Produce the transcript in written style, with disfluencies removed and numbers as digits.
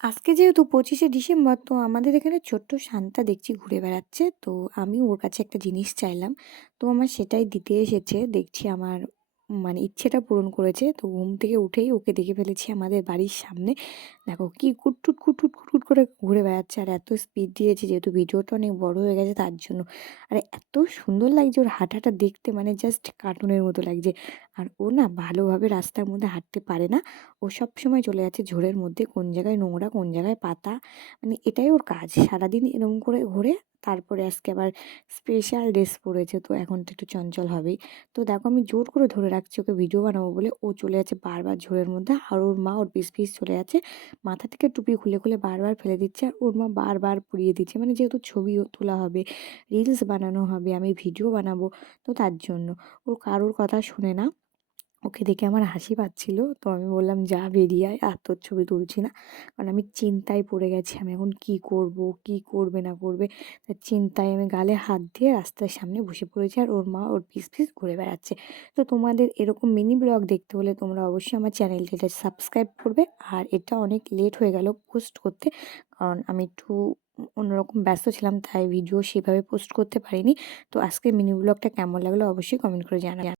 আজকে যেহেতু 25শে ডিসেম্বর, তো আমাদের এখানে ছোট্ট শান্তা দেখছি ঘুরে বেড়াচ্ছে। তো আমি ওর কাছে একটা জিনিস চাইলাম। তো আমার সেটাই দিতে এসেছে। দেখছি আমার মানে ইচ্ছেটা পূরণ করেছে। তো ঘুম থেকে উঠেই ওকে দেখে ফেলেছি আমাদের বাড়ির সামনে। দেখো কি কুটকুট, কুটকুট, কুটকুট করে ঘুরে বেড়াচ্ছে। আর এত স্পিড দিয়েছে যেহেতু ভিডিওটা অনেক বড় হয়ে গেছে তার জন্য। আর এত সুন্দর লাগছে ওর হাঁটাটা দেখতে, মানে জাস্ট কার্টুনের মতো লাগছে। আর ও না ভালোভাবে রাস্তার মধ্যে হাঁটতে পারে না। ও সবসময় চলে যাচ্ছে ঝোড়ের মধ্যে, কোন জায়গায় নোংরা, কোন জায়গায় পাতা, মানে এটাই ওর কাজ। সারাদিন এরকম করে ঘোরে। তারপরে আজকে আবার স্পেশাল ড্রেস পরেছে, তো এখন তো একটু চঞ্চল হবেই। তো দেখো আমি জোর করে ধরে রাখছি ওকে ভিডিও বানাবো বলে, ও চলে যাচ্ছে বারবার ঝোড়ের মধ্যে। আর ওর মা ওর পিছ পিছ চলে যাচ্ছে, মাথা থেকে টুপি খুলে খুলে বারবার ফেলে দিচ্ছে। আর ওর মা বারবার পুড়িয়ে দিচ্ছে, মানে যেহেতু ছবিও তোলা হবে, রিলস বানানো হবে, আমি ভিডিও বানাবো, তো তার জন্য ও কারোর কথা শুনে না। ওকে দেখে আমার হাসি পাচ্ছিল। তো আমি বললাম, "যা বেরিয়ে আয়, আর তোর ছবি তুলছি না।" কারণ আমি চিন্তায় পড়ে গেছি। আমি এখন কী করব, কী করবে না করবে। তার চিন্তায় আমি গালে হাত দিয়ে রাস্তার সামনে বসে পড়েছি। আর ওর মা ওর পিছ পিছ ঘুরে বেড়াচ্ছে। তো তোমাদের এরকম মিনি ব্লগ দেখতে হলে তোমরা অবশ্যই আমার চ্যানেলটিতে সাবস্ক্রাইব করবে। আর এটা অনেক লেট হয়ে গেল পোস্ট করতে। কারণ আমি একটু অন্যরকম ব্যস্ত ছিলাম, তাই ভিডিও সেভাবে পোস্ট করতে পারিনি। তো আজকের মিনি ব্লগটা কেমন লাগলো অবশ্যই কমেন্ট করে জানাবে।